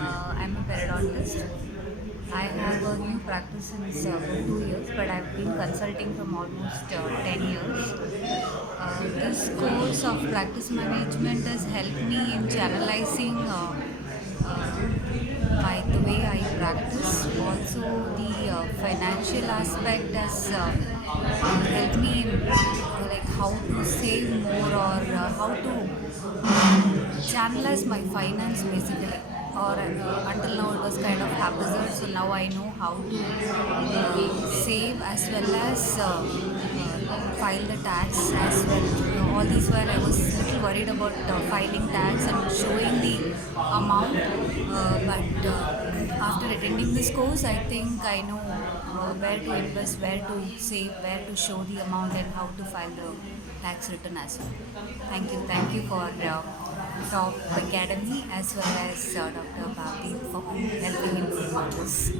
I'm a periodontist. I have a new practice since about 2 years, but I've been consulting from almost 10 years. This course of practice management has helped me in channelizing the way I practice. Also, the financial aspect has helped me in like how to save more or how to channelize my finance basically. Or until now it was kind of haphazard, so now I know how to save as well as file the tax as well. All these while I was little worried about filing tax and showing the amount, but after attending this course, I think I know where to invest, where to save, where to show the amount, and how to file the tax return as well. Thank you for Top Academy as well as Dr. Bhavdi for helping me in this.